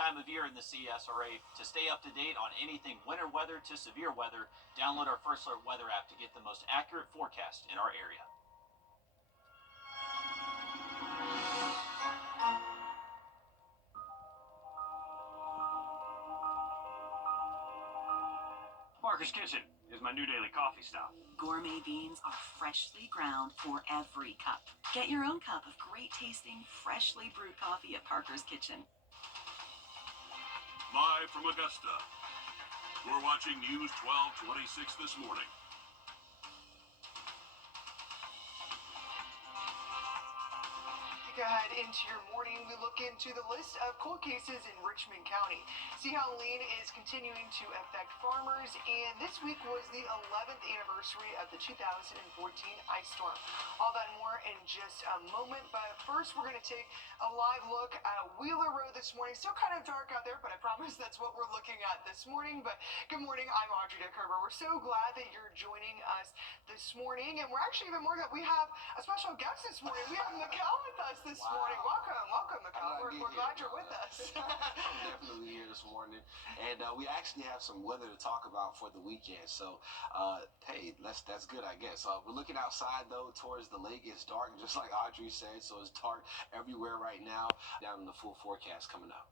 time of year in the CSRA. To stay up to date on anything winter weather to severe weather, download our First Alert weather app to get the most accurate forecast in our area. Parker's Kitchen is my new daily coffee stop. Gourmet beans are freshly ground for every cup. Get your own cup of great tasting, freshly brewed coffee at Parker's Kitchen. Live from Augusta, we're watching News 1226 this morning. Ahead into your morning, we look into the list of cold cases in Richmond County. See how lean is continuing to affect farmers, and this week was the 11th anniversary of the 2014 ice storm. All that and more in just a moment, but first we're going to take a live look at Wheeler Road this morning. Still kind of dark out there, but I promise that's what we're looking at this morning. But good morning, I'm Wrdw. We're so glad that you're joining us this morning, and we're actually even more that we have a special guest this morning. We have Mikkel with us this morning. Welcome, Mikkel. We're glad you're with us. I'm definitely here this morning, and we actually have some weather to talk about for the weekend. So, hey, that's good, I guess. We're looking outside though towards the lake. It's dark, just like Audrey said. So it's dark everywhere right now. Down in the full forecast coming up.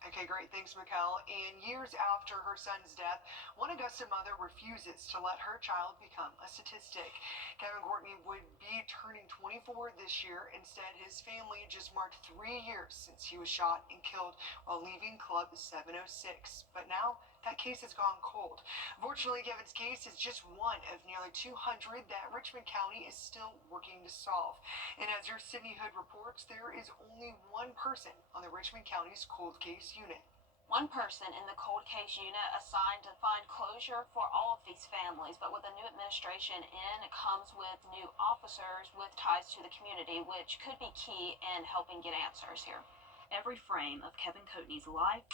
Okay, great. Thanks, Mikkel. And years after her son's death, one Augusta mother refuses to let her child become a statistic. Kevin Courtney would be turning 24 this year. Instead, his family just marked 3 years since he was shot and killed while leaving Club 706. But now, that case has gone cold. Fortunately, Kevin's case is just one of nearly 200 that Richmond County is still working to solve. And as your Sydney Hood reports, there is only one person on the Richmond County's cold case unit. One person in the cold case unit assigned to find closure for all of these families, but with a new administration in, it comes with new officers with ties to the community, which could be key in helping get answers here. Every frame of Kevin Courtney's life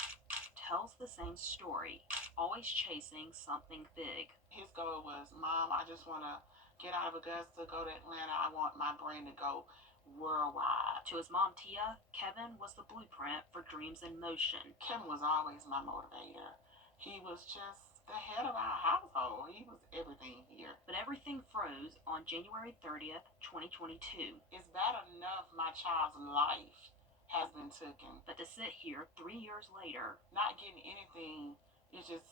tells the same story, always chasing something big. His goal was, Mom, I just want to get out of Augusta, go to Atlanta. I want my brand to go worldwide. To his mom, Tia, Kevin was the blueprint for dreams in motion. Kevin was always my motivator. He was just the head of our household. He was everything here. But everything froze on January 30th, 2022. It's bad enough my child's life has been taken. But to sit here 3 years later, not getting anything, is just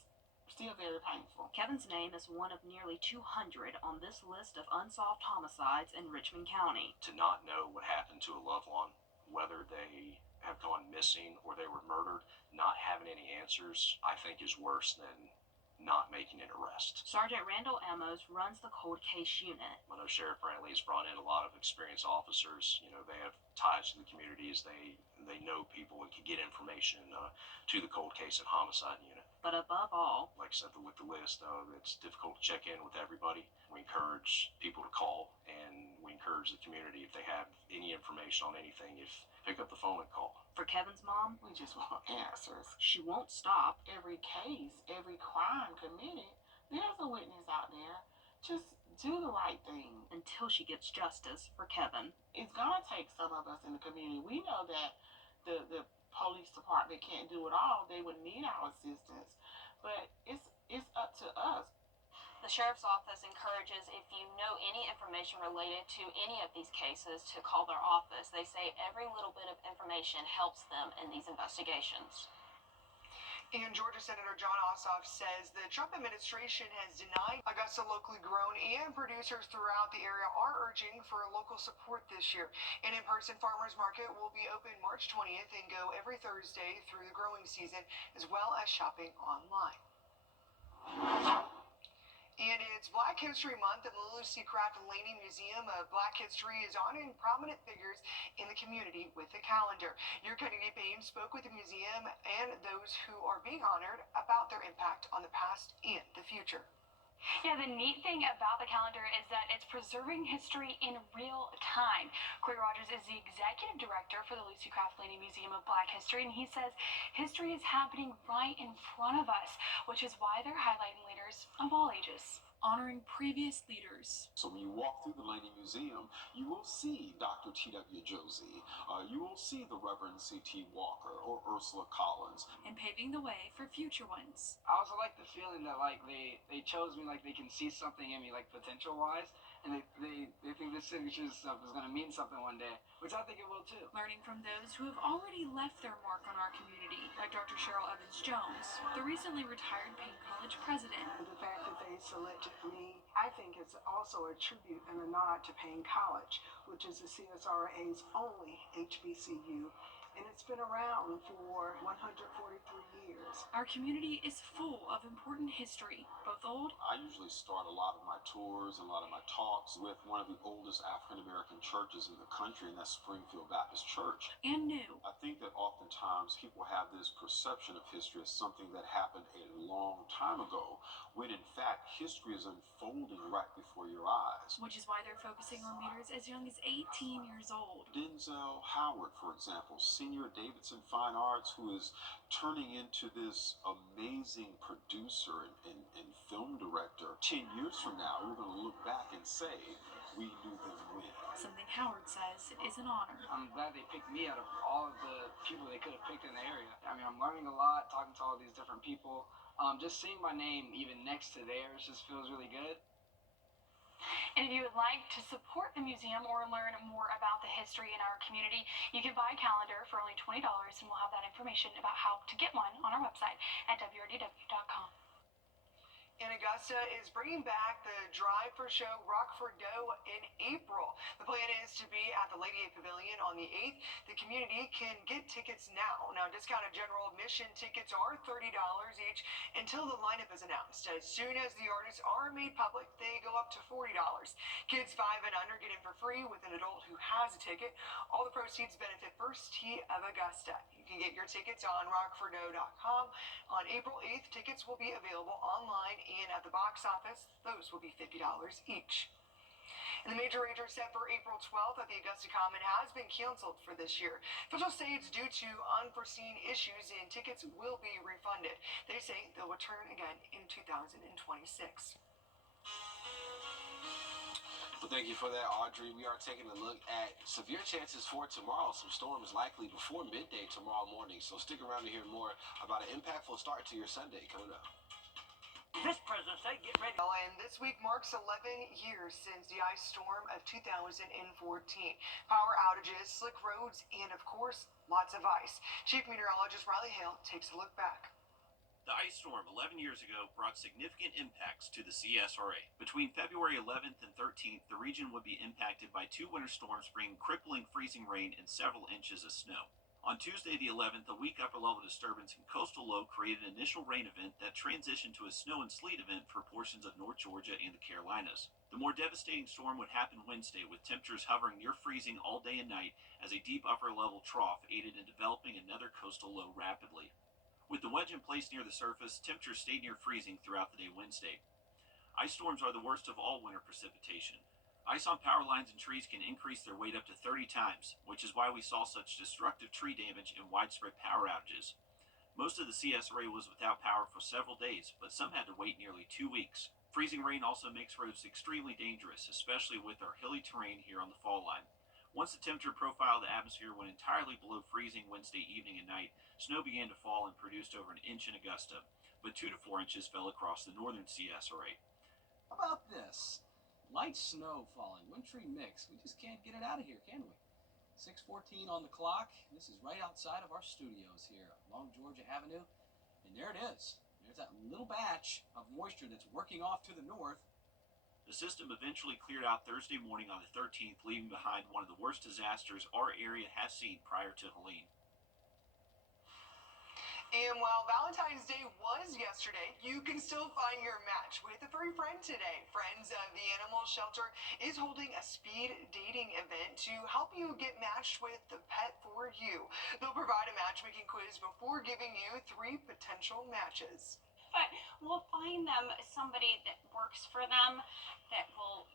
still very painful. Kevin's name is one of nearly 200 on this list of unsolved homicides in Richmond County. To not know what happened to a loved one, whether they have gone missing or they were murdered, not having any answers, I think is worse than not making an arrest. Sergeant Randall Amos runs the cold case unit. I know Sheriff Brantley has brought in a lot of experienced officers. You know, they have ties to the communities. They know people and can get information to the cold case and homicide unit. But above all, like I said, with the list, it's difficult to check in with everybody. We encourage people to call, and we encourage the community, if they have any information on anything, pick up the phone and call. For Kevin's mom, we just want answers. She won't stop. Every case, every crime committed, there's a witness out there. Just do the right thing. Until she gets justice for Kevin. It's gonna take some of us in the community. We know that the police department can't do it all. They would need our assistance. But it's up to us. The Sheriff's Office encourages, if you know any information related to any of these cases, to call their office. They say every little bit of information helps them in these investigations. And Georgia Senator John Ossoff says the Trump administration has denied Augusta locally grown, and producers throughout the area are urging for local support this year. An in-person farmers market will be open March 20th and go every Thursday through the growing season, as well as shopping online. And it's Black History Month, and the Lucy Craft Laney Museum of Black History is honoring prominent figures in the community with a calendar. Your Kennedy Payne spoke with the museum and those who are being honored about their impact on the past and the future. Yeah, the neat thing about the calendar is that it's preserving history in real time. Corey Rogers is the executive director for the Lucy Craft Laney Museum of Black History, and he says history is happening right in front of us, which is why they're highlighting leaders of all ages. honoring previous leaders. So when you walk through the Laney Museum, you will see Dr. T.W. Josie, you will see the Reverend C.T. Walker or Ursula Collins. And paving the way for future ones. I also like the feeling that like they chose me, like they can see something in me, like potential wise, and they think this signature stuff is going to mean something one day, which I think it will too. Learning from those who have already left their mark on our community, like Dr. Cheryl Evans-Jones, the recently retired Payne College president. The fact that they selected me, I think it's also a tribute and a nod to Payne College, which is the CSRA's only HBCU, and it's been around for 143 years. Our community is full of important history, both old. I usually start a lot of my tours and a lot of my talks with one of the oldest African American churches in the country, and that's Springfield Baptist Church. And new. I think that oftentimes people have this perception of history as something that happened a long time ago, when in fact history is unfolding right before your eyes. Which is why they're focusing on leaders as young as 18 years old. Denzel Howard, for example, senior at Davidson Fine Arts, who is turning into this amazing producer and film director. 10 years from now, we're going to look back and say, we knew them when. Something Howard says is an honor. I'm glad they picked me out of all of the people they could have picked in the area. I mean, I'm learning a lot, talking to all these different people. Just seeing my name even next to theirs just feels really good. And if you would like to support the museum or learn more about the history in our community, you can buy a calendar for only $20, and we'll have that information about how to get one on our website at wrdw.com. And Augusta is bringing back the Drive for Show Wrdw in April. The plan is to be at the Lady A Pavilion on the 8th. The community can get tickets now. Now, discounted general admission tickets are $30 each until the lineup is announced. As soon as the artists are made public, they go up to $40. Kids 5 and under get in for free with an adult who has a ticket. All the proceeds benefit First Tee of Augusta. You can get your tickets on rockfordno.com. On April 8th, tickets will be available online and at the box office. Those will be $50 each. And the major rager set for April 12th at the Augusta Common has been canceled for this year. Officials say it's due to unforeseen issues and tickets will be refunded. They say they'll return again in 2026. Well, thank you for that, Audrey. We are taking a look at severe chances for tomorrow. Some storms likely before midday tomorrow morning. So stick around to hear more about an impactful start to your Sunday coming up. This President's Day, get ready. And this week marks 11 years since the ice storm of 2014. Power outages, slick roads, and of course, lots of ice. Chief Meteorologist Riley Hale takes a look back. The ice storm 11 years ago brought significant impacts to the CSRA. Between February 11th and 13th, the region would be impacted by 2 winter storms bringing crippling freezing rain and several inches of snow. On Tuesday the 11th, a weak upper-level disturbance in coastal low created an initial rain event that transitioned to a snow and sleet event for portions of North Georgia and the Carolinas. The more devastating storm would happen Wednesday, with temperatures hovering near freezing all day and night as a deep upper-level trough aided in developing another coastal low rapidly. With the wedge in place near the surface, temperatures stayed near freezing throughout the day Wednesday. Ice storms are the worst of all winter precipitation. Ice on power lines and trees can increase their weight up to 30 times, which is why we saw such destructive tree damage and widespread power outages. Most of the CSRA was without power for several days, but some had to wait nearly 2 weeks. Freezing rain also makes roads extremely dangerous, especially with our hilly terrain here on the fall line. Once the temperature profile of the atmosphere went entirely below freezing Wednesday evening and night, snow began to fall and produced over an inch in Augusta, but 2 to 4 inches fell across the northern CSRA. How about this? Light snow falling, wintry mix. We just can't get it out of here, can we? 6:14 on the clock. This is right outside of our studios here along Georgia Avenue. And there it is. There's that little batch of moisture that's working off to the north. The system eventually cleared out Thursday morning on the 13th, leaving behind one of the worst disasters our area has seen prior to Helene. And while Valentine's Day was yesterday, you can still find your match with a furry friend today. Friends of the Animal Shelter is holding a speed dating event to help you get matched with the pet for you. They'll provide a matchmaking quiz before giving you 3 potential matches. But we'll find them somebody that works for them, that will,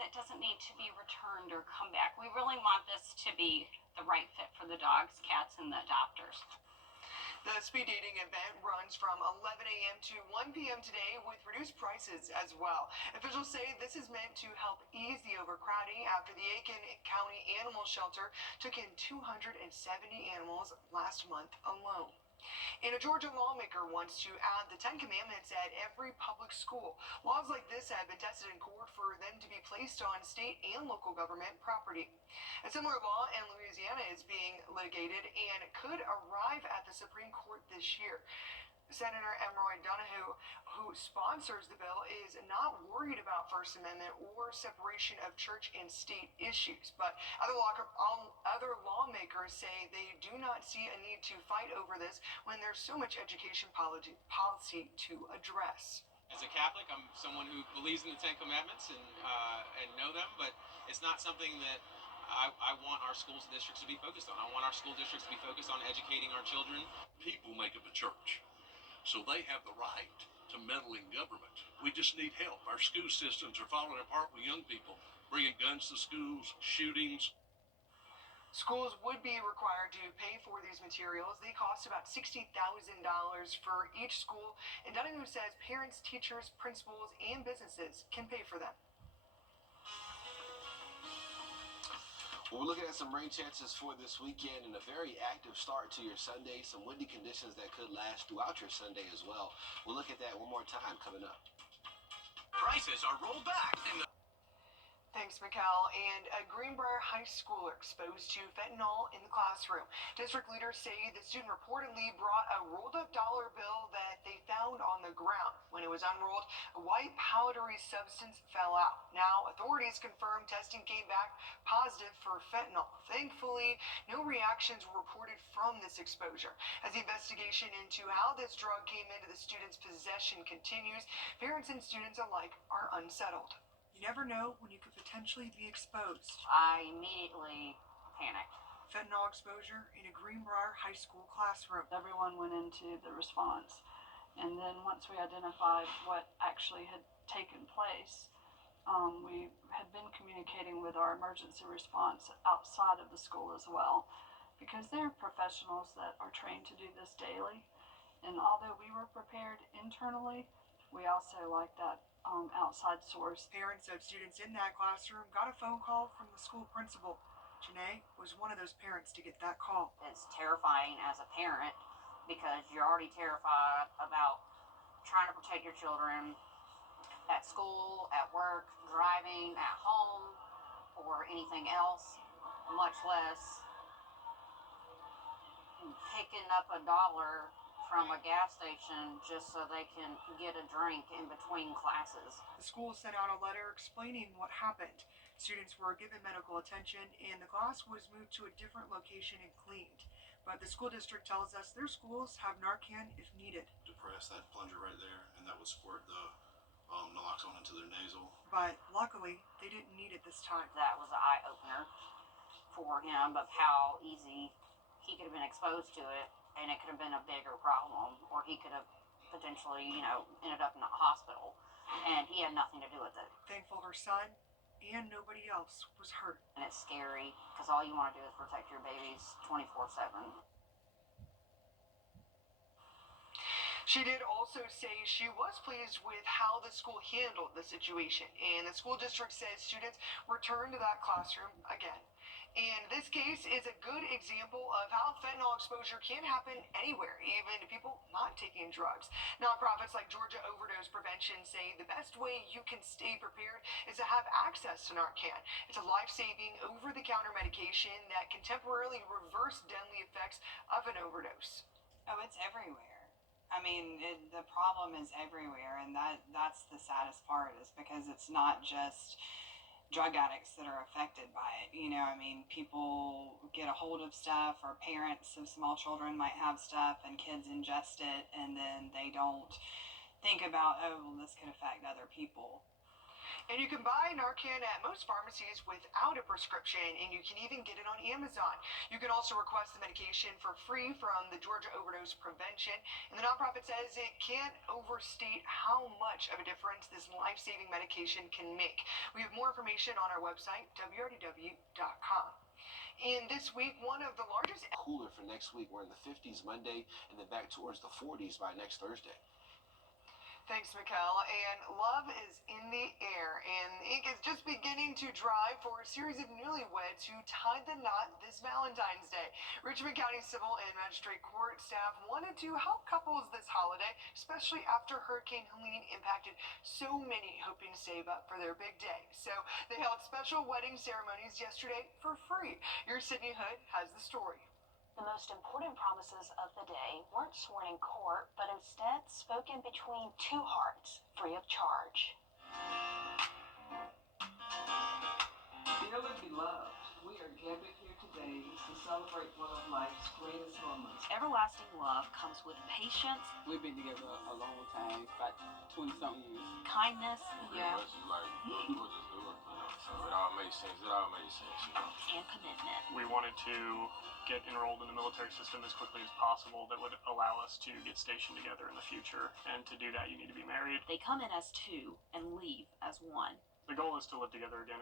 that doesn't need to be returned or come back. We really want this to be the right fit for the dogs, cats, and the adopters. The speed dating event runs from 11 a.m. to 1 p.m. today with reduced prices as well. Officials say this is meant to help ease the overcrowding after the Aiken County Animal Shelter took in 270 animals last month alone. And a Georgia lawmaker wants to add the 10 Commandments at every public school. Laws like this have been tested in court for them to be placed on state and local government property. A similar law in Louisiana is being litigated and could arrive at the Supreme Court this year. Senator Emeroy Donahue, who sponsors the bill, is not worried about First Amendment or separation of church and state issues. But other lawmakers say they do not see a need to fight over this when there's so much education policy to address. As a Catholic, I'm someone who believes in the Ten Commandments and know them, but it's not something that I want our schools and districts to be focused on. I want our school districts to be focused on educating our children. People make up a church, so they have the right to meddle in government. We just need help. Our school systems are falling apart with young people bringing guns to schools, shootings. Schools would be required to pay for these materials. They cost about $60,000 for each school, and Donahue says parents, teachers, principals, and businesses can pay for them. Well, we're looking at some rain chances for this weekend and a very active start to your Sunday. Some windy conditions that could last throughout your Sunday as well. We'll look at that one more time coming up. Prices are rolled back in the... Thanks, Mikkel. And a Greenbrier High Schooler exposed to fentanyl in the classroom. District leaders say the student reportedly brought a rolled-up dollar bill that they found on the ground. When it was unrolled, a white powdery substance fell out. Now, authorities confirmed testing came back positive for fentanyl. Thankfully, no reactions were reported from this exposure. As the investigation into how this drug came into the student's possession continues, parents and students alike are unsettled. You never know when you could potentially be exposed. I immediately panicked. Fentanyl exposure in a Greenbrier High School classroom. Everyone went into the response. And then once we identified what actually had taken place, we had been communicating with our emergency response outside of the school as well, because they're professionals that are trained to do this daily. And although we were prepared internally, we also like that outside source. Parents of students in that classroom got a phone call from the school principal. Janae was one of those parents to get that call. It's terrifying as a parent because you're already terrified about trying to protect your children at school, at work, driving, at home, or anything else, much less picking up a dollar from a gas station just so they can get a drink in between classes. The school sent out a letter explaining what happened. Students were given medical attention and the class was moved to a different location and cleaned. But the school district tells us their schools have Narcan if needed. Depress that plunger right there, and that would squirt the naloxone into their nasal. But luckily, they didn't need it this time. That was an eye-opener for him of how easy he could have been exposed to it. And it could have been a bigger problem, or he could have potentially, ended up in a hospital, and he had nothing to do with it. Thankful her son and nobody else was hurt. And it's scary, because all you want to do is protect your babies 24/7. She did also say she was pleased with how the school handled the situation, and the school district says students returned to that classroom again. And this case is a good example of how fentanyl exposure can happen anywhere, even to people not taking drugs. Nonprofits like Georgia Overdose Prevention say the best way you can stay prepared is to have access to Narcan. It's a life-saving, over-the-counter medication that can temporarily reverse deadly effects of an overdose. Oh, it's everywhere. I mean, the problem is everywhere, and that's the saddest part, is because it's not just drug addicts that are affected by it. People get a hold of stuff, or parents of small children might have stuff and kids ingest it, and then they don't think about, this could affect other people. And you can buy Narcan at most pharmacies without a prescription, and you can even get it on Amazon. You can also request the medication for free from the Georgia Overdose Prevention, and the nonprofit says it can't overstate how much of a difference this life-saving medication can make. We have more information on our website, wrdw.com. And this week, one of the largest cooler for next week. We're in the 50s Monday and then back towards the 40s by next Thursday. Thanks, Mikkel. And love is in the air, and the ink is just beginning to dry for a series of newlyweds who tied the knot this Valentine's Day. Richmond County Civil and Magistrate Court staff wanted to help couples this holiday, especially after Hurricane Helene impacted so many hoping to save up for their big day. So they held special wedding ceremonies yesterday for free. Your Sydney Hood has the story. The most important promises of the day weren't sworn in court, but instead spoken between two hearts, free of charge. Dear and beloved, we are gathered here today to celebrate one of life's greatest moments. Everlasting love comes with patience. We've been together a long time, about 20-something years. Kindness. Yeah. So it all makes sense. And commitment. We wanted to get enrolled in the military system as quickly as possible. That would allow us to get stationed together in the future. And to do that, you need to be married. They come in as two and leave as one. The goal is to live together again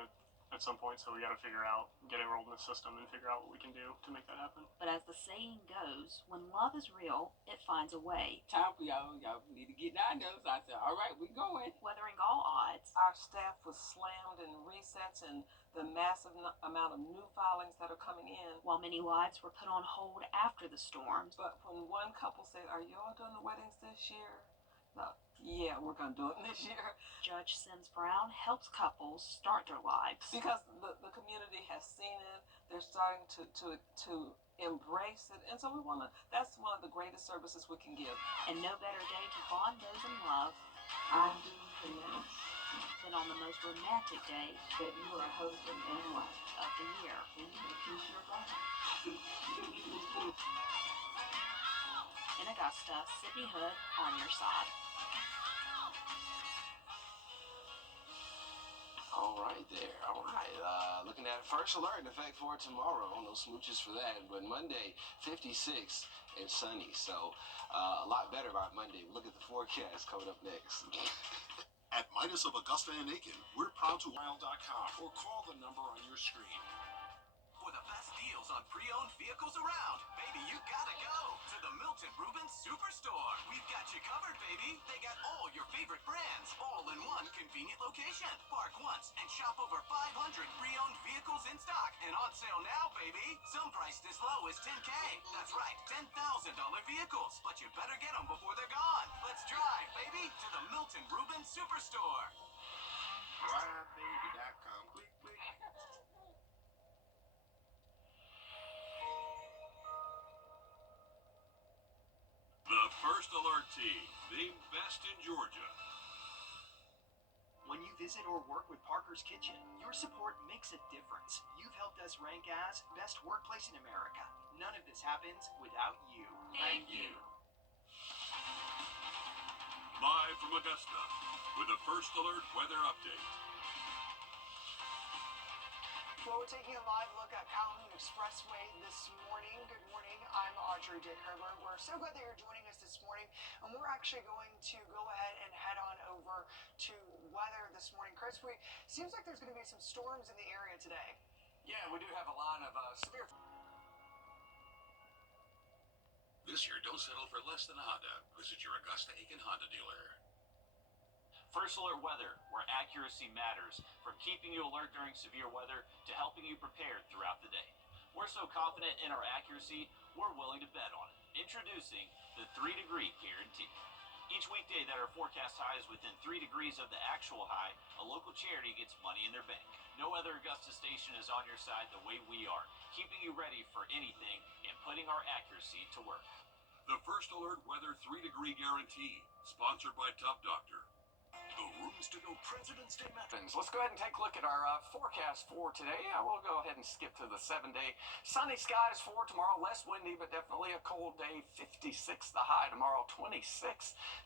at some point, so we got to figure out, get enrolled in the system and figure out what we can do to make that happen. But as the saying goes, when love is real, it finds a way. Time for y'all need to get down there. So I said, all right, we going. Weathering all odds. Our staff was slammed in resets and the massive amount of new filings that are coming in. While many lives were put on hold after the storms. But when one couple said, are y'all doing the weddings this year? No. Yeah, we're going to do it this year. Judge Sims Brown helps couples start their lives. Because the community has seen it. They're starting to embrace it. And so we want to, that's one of the greatest services we can give. And no better day to bond those in love. I do pronounce than on the most romantic day that you are a husband and wife of the year. In the future of life. In Augusta, Sydney Hood on your side. All right there. All right. Looking at first alert in effect for tomorrow. No smooches for that. But Monday, 56 and sunny. So a lot better by Monday. Look at the forecast coming up next. At Midas of Augusta and Aiken, we're proud to wild.com or call the number on your screen. For the best deals on pre-owned vehicles around, baby, you gotta go to the Milton Rubens Superstore. We've got you covered, baby. They got all your favorite brands, all in one convenient location. Park once and shop over 500 pre-owned vehicles in stock and on sale now, baby. Some priced as low as $10K. That's right, $10,000 vehicles. But you better get them before they're gone. Let's drive, baby, to the Milton Rubens Superstore. Drivebaby.com. Click, click. The First Alert Team, the best in Georgia. When you visit or work with Parker's Kitchen, your support makes a difference. You've helped us rank as best workplace in America. None of this happens without you. Thank you. Live from Augusta with the First Alert Weather Update. Well, we're taking a live look at Calhoun Expressway this morning. Good morning. I'm Audrey Dick Herbert. We're so glad that you're joining us this morning, and we're actually going to go ahead and head on over to weather this morning. Chris, seems like there's going to be some storms in the area today. Yeah, we do have a line of severe. This year, don't settle for less than a Honda. Visit your Augusta Aiken Honda dealer. First Alert Weather, where accuracy matters, from keeping you alert during severe weather to helping you prepare throughout the day. We're so confident in our accuracy, we're willing to bet on it. Introducing the 3-degree guarantee. Each weekday that our forecast high is within 3 degrees of the actual high, a local charity gets money in their bank. No other Augusta station is on your side the way we are, keeping you ready for anything and putting our accuracy to work. The First Alert Weather 3-degree guarantee, sponsored by Tough Doctor. The Rooms to Go President's Day Match. Let's go ahead and take a look at our forecast for today. We'll go ahead and skip to the 7-day. Sunny skies for tomorrow, less windy, but definitely a cold day. 56 the high tomorrow, 26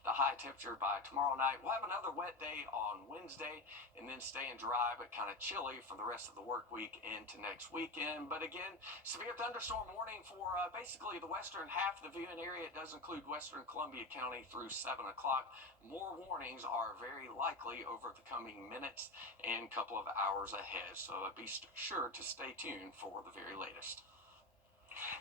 the high temperature by tomorrow night. We'll have another wet day on Wednesday and then staying dry but kind of chilly for the rest of the work week into next weekend. But again, severe thunderstorm warning for basically the western half of the viewing area. It does include western Columbia County through 7 o'clock. More warnings are very very likely over the coming minutes and couple of hours ahead. So be sure to stay tuned for the very latest.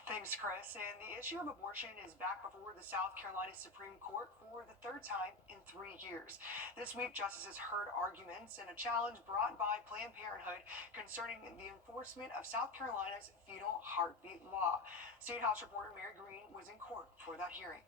Thanks, Chris. And the issue of abortion is back before the South Carolina Supreme Court for the third time in 3 years. This week, justices heard arguments and a challenge brought by Planned Parenthood concerning the enforcement of South Carolina's fetal heartbeat law. State House reporter Mary Green was in court for that hearing.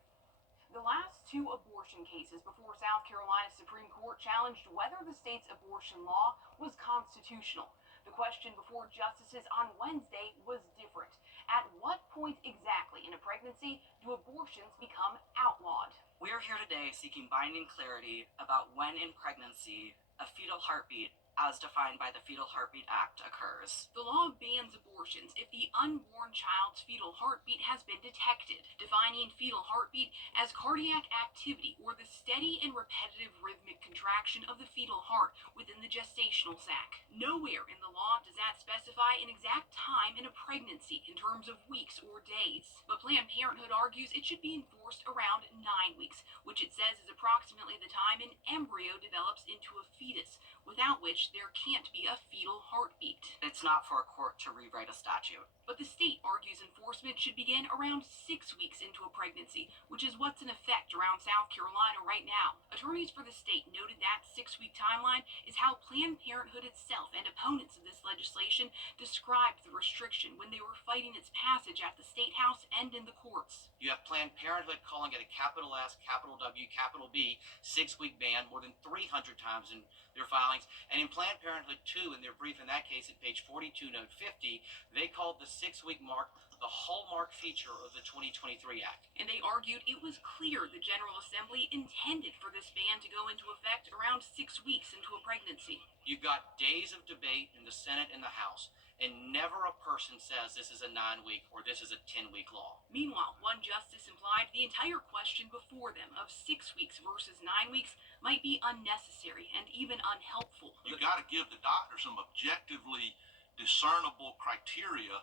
The last two abortion cases before South Carolina's Supreme Court challenged whether the state's abortion law was constitutional. The question before justices on Wednesday was different. At what point exactly in a pregnancy do abortions become outlawed? We are here today seeking binding clarity about when in pregnancy a fetal heartbeat, as defined by the Fetal Heartbeat Act, occurs. The law bans abortions if the unborn child's fetal heartbeat has been detected, defining fetal heartbeat as cardiac activity or the steady and repetitive rhythmic contraction of the fetal heart within the gestational sac. Nowhere in the law does that specify an exact time in a pregnancy in terms of weeks or days. But Planned Parenthood argues it should be enforced around 9 weeks, which it says is approximately the time an embryo develops into a fetus, without which there can't be a fetal heartbeat. It's not for a court to rewrite a statute. But the state argues enforcement should begin around 6 weeks into a pregnancy, which is what's in effect around South Carolina right now. Attorneys for the state noted that 6-week timeline is how Planned Parenthood itself and opponents of this legislation described the restriction when they were fighting its passage at the State House and in the courts. You have Planned Parenthood calling it a capital S, capital W, capital B 6-week ban more than 300 times in their filings. And in Planned Parenthood 2, in their brief in that case at page 42, note 50, they called the 6-week mark the hallmark feature of the 2023 Act. And they argued it was clear the General Assembly intended for this ban to go into effect around 6 weeks into a pregnancy. You've got days of debate in the Senate and the House, and never a person says this is a 9-week or this is a 10-week law. Meanwhile, one justice implied the entire question before them of 6 weeks versus 9 weeks might be unnecessary and even unhelpful. You got to give the doctor some objectively discernible criteria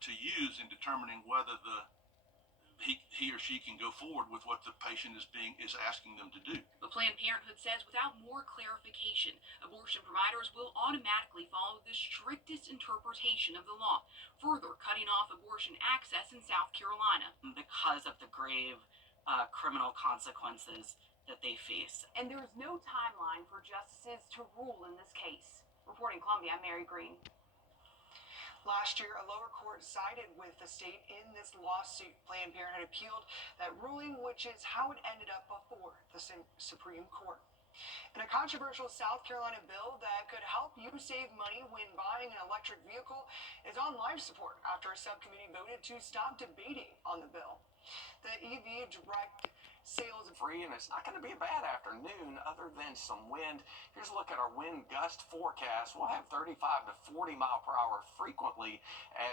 to use in determining whether he or she can go forward with what the patient is asking them to do. But Planned Parenthood says without more clarification, abortion providers will automatically follow the strictest interpretation of the law, further cutting off abortion access in South Carolina. Because of the grave criminal consequences that they face. And there is no timeline for justices to rule in this case. Reporting Columbia, I'm Mary Green. Last year, a lower court sided with the state in this lawsuit. Planned Parenthood appealed that ruling, which is how it ended up before the Supreme Court. And a controversial South Carolina bill that could help you save money when buying an electric vehicle is on life support after a subcommittee voted to stop debating on the bill. The EV direct sales free, and it's not going to be a bad afternoon other than some wind. Here's a look at our wind gust forecast. We'll have 35 to 40 mile per hour frequently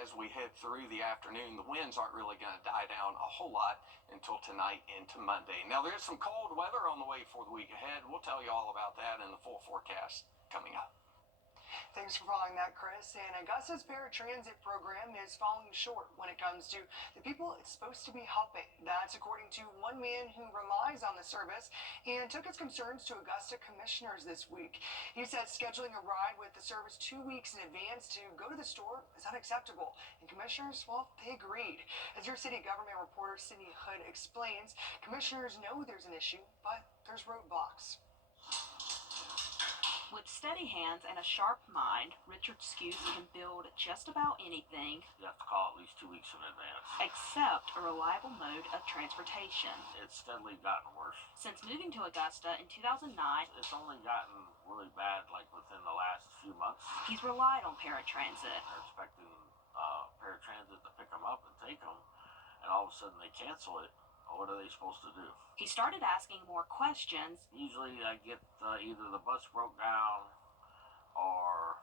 as we head through the afternoon. The winds aren't really going to die down a whole lot until tonight into Monday. Now, there's some cold weather on the way for the week ahead. We'll tell you all about that in the full forecast coming up. Thanks for following that, Chris. And Augusta's paratransit program is falling short when it comes to the people it's supposed to be helping. That's according to one man who relies on the service and took his concerns to Augusta commissioners this week. He said scheduling a ride with the service 2 weeks in advance to go to the store is unacceptable. And commissioners, well, they agreed. As your city government reporter Sydney Hood explains, commissioners know there's an issue, but there's roadblocks. With steady hands and a sharp mind, Richard Skews can build just about anything. You have to call at least 2 weeks in advance. Except a reliable mode of transportation. It's steadily gotten worse. Since moving to Augusta in 2009, it's only gotten really bad like within the last few months. He's relied on paratransit. They're expecting paratransit to pick them up and take them, and all of a sudden they cancel it. What are they supposed to do? He started asking more questions. Usually I get either the bus broke down or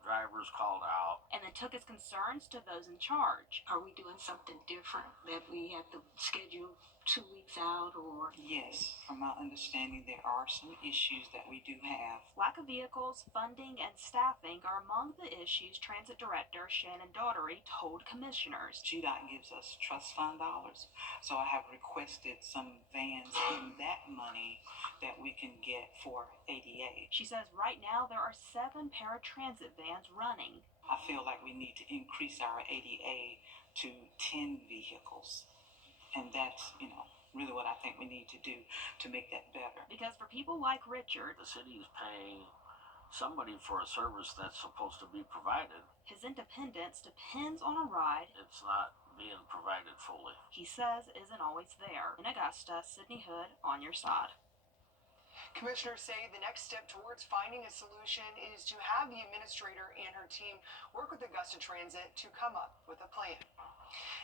drivers called out. And then took his concerns to those in charge. Are we doing something different that we have to schedule 2 weeks out, or? Yes, from my understanding, there are some issues that we do have. Lack of vehicles, funding, and staffing are among the issues Transit Director Shannon Daughtery told commissioners. GDOT gives us trust fund dollars, so I have requested some vans in that money that we can get for ADA. She says right now there are 7 paratransit vans running. I feel like we need to increase our ADA to 10 vehicles. And that's, really what I think we need to do to make that better. Because for people like Richard, the city is paying somebody for a service that's supposed to be provided. His independence depends on a ride. It's not being provided fully. He says isn't always there. In Augusta, Sydney Hood on your side. Commissioners say the next step towards finding a solution is to have the administrator and her team work with Augusta Transit to come up with a plan.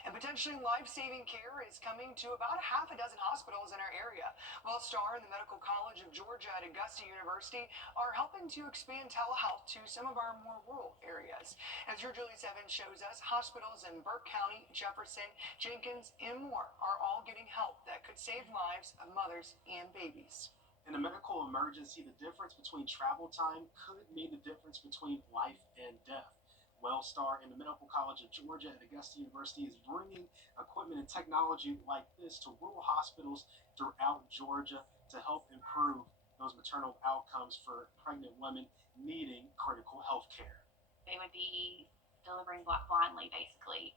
And potentially life-saving care is coming to about a half a dozen hospitals in our area. Wellstar and the Medical College of Georgia at Augusta University are helping to expand telehealth to some of our more rural areas. As your Julie 7 shows us, hospitals in Burke County, Jefferson, Jenkins, and more are all getting help that could save lives of mothers and babies. In a medical emergency, the difference between travel time could mean the difference between life and death. Wellstar and the Medical College of Georgia at Augusta University is bringing equipment and technology like this to rural hospitals throughout Georgia to help improve those maternal outcomes for pregnant women needing critical health care. They would be delivering blindly, basically.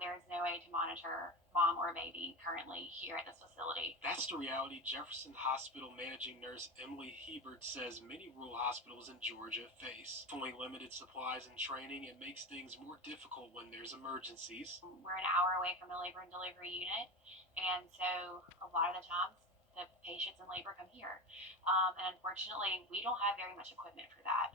There is no way to monitor mom or baby currently here at this facility. That's the reality Jefferson Hospital Managing Nurse Emily Hebert says many rural hospitals in Georgia face. Only limited supplies and training, it makes things more difficult when there's emergencies. We're an hour away from a labor and delivery unit, and so a lot of the times the patients in labor come here. And unfortunately, we don't have very much equipment for that.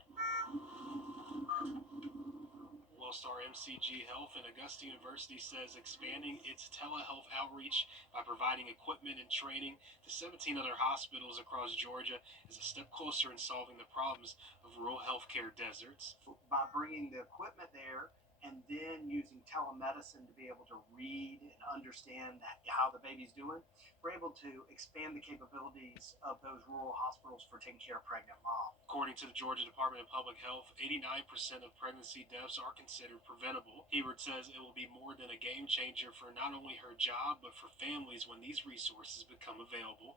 Wellstar MCG Health and Augusta University says expanding its telehealth outreach by providing equipment and training to 17 other hospitals across Georgia is a step closer in solving the problems of rural healthcare deserts. By bringing the equipment there and then using telemedicine to be able to read and understand how the baby's doing, we're able to expand the capabilities of those rural hospitals for taking care of pregnant moms. According to the Georgia Department of Public Health, 89% of pregnancy deaths are considered preventable. Hebert says it will be more than a game changer for not only her job, but for families when these resources become available.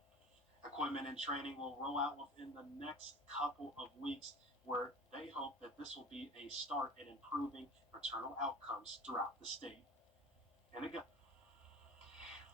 Equipment and training will roll out within the next couple of weeks, where they hope that this will be a start in improving maternal outcomes throughout the state. And again,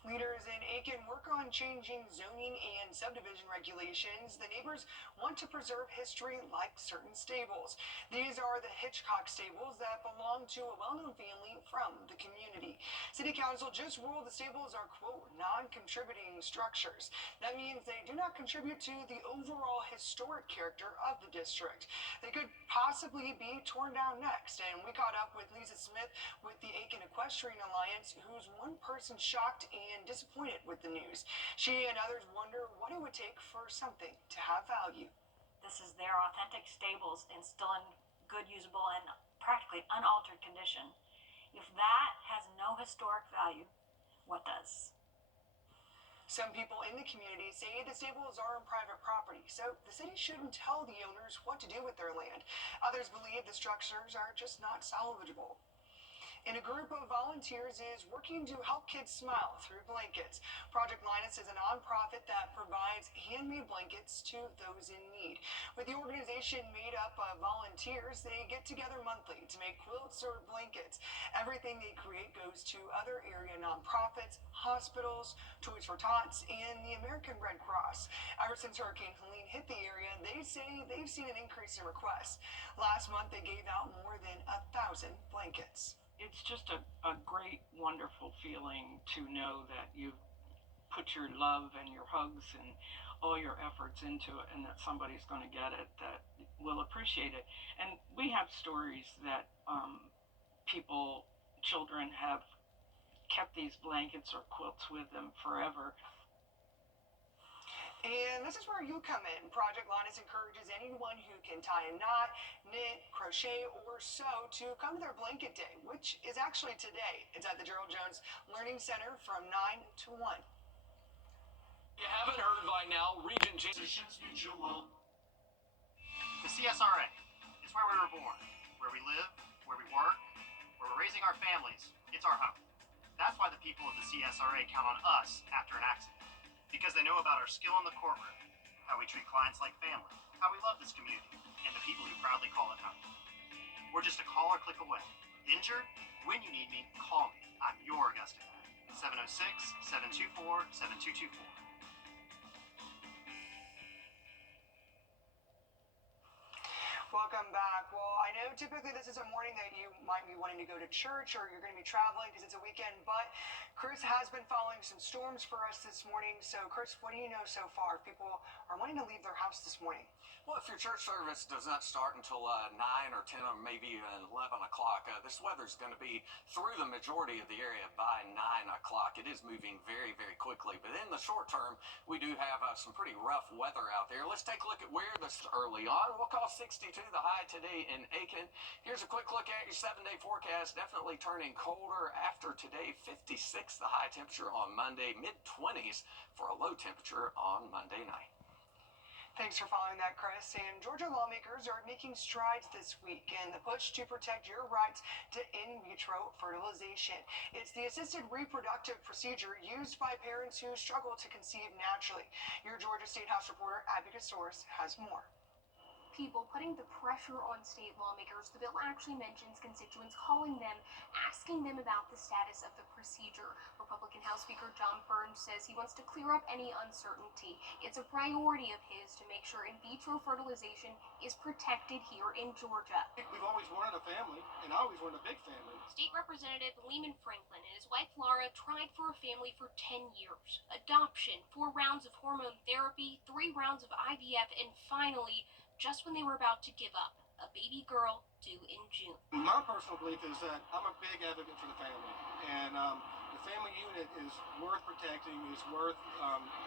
leaders in Aiken work on changing zoning and subdivision regulations. The neighbors want to preserve history like certain stables. These are the Hitchcock stables that belong to a well-known family from the community. City Council just ruled the stables are, quote, non-contributing structures. That means they do not contribute to the overall historic character of the district. They could possibly be torn down next. And we caught up with Lisa Smith with the Aiken Equestrian Alliance, who's one person shocked and disappointed with the news. She and others wonder what it would take for something to have value. This is their authentic stables and still in good, usable, and practically unaltered condition. If that has no historic value, what does? Some people in the community say the stables are on private property, so the city shouldn't tell the owners what to do with their land. Others believe the structures are just not salvageable. And a group of volunteers is working to help kids smile through blankets. Project Linus is a nonprofit that provides handmade blankets to those in need. With the organization made up of volunteers, they get together monthly to make quilts or blankets. Everything they create goes to other area nonprofits, hospitals, Toys for Tots, and the American Red Cross. Ever since Hurricane Helene hit the area, they say they've seen an increase in requests. Last month, they gave out more than 1,000 blankets. It's just a great, wonderful feeling to know that you've put your love and your hugs and all your efforts into it, and that somebody's going to get it that will appreciate it. And we have stories that children have kept these blankets or quilts with them forever. And this is where you come in. Project Linus encourages anyone who can tie a knot, knit, crochet, or sew to come to their blanket day, which is actually today. It's at the Gerald Jones Learning Center from 9 to 1. You haven't heard by now, Region J. The CSRA is where we were born, where we live, where we work, where we're raising our families. It's our home. That's why the people of the CSRA count on us after an accident, because they know about our skill in the courtroom, how we treat clients like family, how we love this community, and the people who proudly call it home. We're just a call or click away. Injured? When you need me, call me. I'm your Augusta guy. 706-724-7224. Welcome back. Well, I know typically this is a morning that you might be wanting to go to church or you're going to be traveling because it's a weekend, but Chris has been following some storms for us this morning. So, Chris, what do you know so far? People are wanting to leave their house this morning. Well, if your church service does not start until 9 or 10 or maybe even 11 o'clock, this weather's going to be through the majority of the area by 9 o'clock. It is moving very, very quickly. But in the short term, we do have some pretty rough weather out there. Let's take a look at where this early on. We'll call 62 the high today in Aiken. Here's a quick look at your 7-day forecast. Definitely turning colder after today. 56 the high temperature on Monday. Mid-20s for a low temperature on Monday night. Thanks for following that, Chris. And Georgia lawmakers are making strides this week in the push to protect your rights to in vitro fertilization. It's the assisted reproductive procedure used by parents who struggle to conceive naturally. Your Georgia State House reporter, Abby Source, has more. People putting the pressure on state lawmakers. The bill actually mentions constituents calling them, asking them about the status of the procedure. Republican House Speaker John Burns says he wants to clear up any uncertainty. It's a priority of his to make sure in vitro fertilization is protected here in Georgia. We've always wanted a family, and I always wanted a big family. State Representative Lehman Franklin and his wife Laura tried for a family for 10 years. Adoption, 4 rounds of hormone therapy, 3 rounds of IVF, and finally, just when they were about to give up, a baby girl due in June. My personal belief is that I'm a big advocate for the family, and the family unit is worth protecting, is worth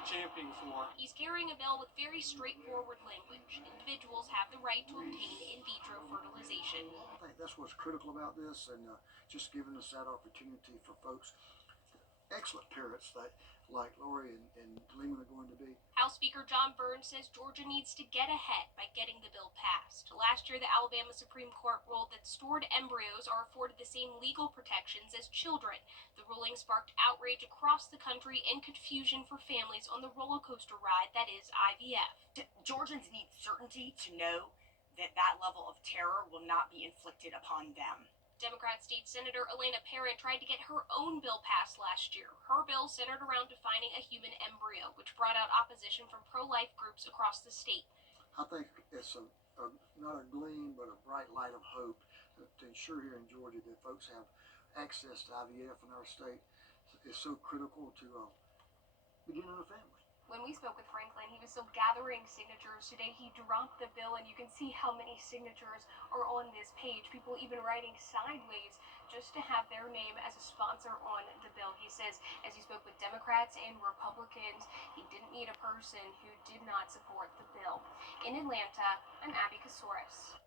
championing for. He's carrying a bill with very straightforward language. Individuals have the right to obtain in vitro fertilization. I think that's what's critical about this, and just giving us that opportunity for folks, excellent parents like Lori and Lehman are going to be. House Speaker John Burns says Georgia needs to get ahead by getting the bill passed. Last year, the Alabama Supreme Court ruled that stored embryos are afforded the same legal protections as children. The ruling sparked outrage across the country and confusion for families on the roller coaster ride that is IVF. Georgians need certainty to know that that level of terror will not be inflicted upon them. Democrat State Senator Elena Parent tried to get her own bill passed last year. Her bill centered around defining a human embryo, which brought out opposition from pro-life groups across the state. I think it's not a gleam, but a bright light of hope to ensure here in Georgia that folks have access to IVF in our state. It's so critical to beginning a family. When we spoke with Franklin, he was still gathering signatures. Today he dropped the bill, and you can see how many signatures are on this page. People even writing sideways just to have their name as a sponsor on the bill. He says as he spoke with Democrats and Republicans, he didn't need a person who did not support the bill. In Atlanta, I'm Abby Source.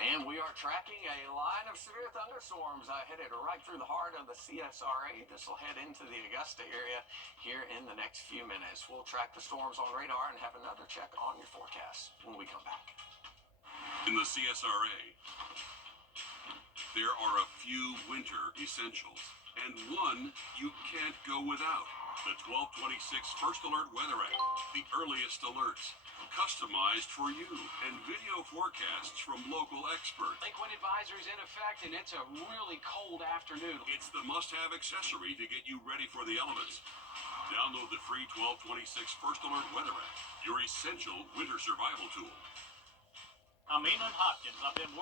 And we are tracking a line of severe thunderstorms headed right through the heart of the CSRA. This will head into the Augusta area here in the next few minutes. We'll track the storms on radar and have another check on your forecast when we come back. In the CSRA, there are a few winter essentials, and one you can't go without. The 1226 First Alert Weather App, the earliest alerts, customized for you, and video forecasts from local experts. Lake wind advisory's in effect, and it's a really cold afternoon. It's the must-have accessory to get you ready for the elements. Download the free 1226 First Alert Weather App, your essential winter survival tool. I'm Eamon Hopkins. I've been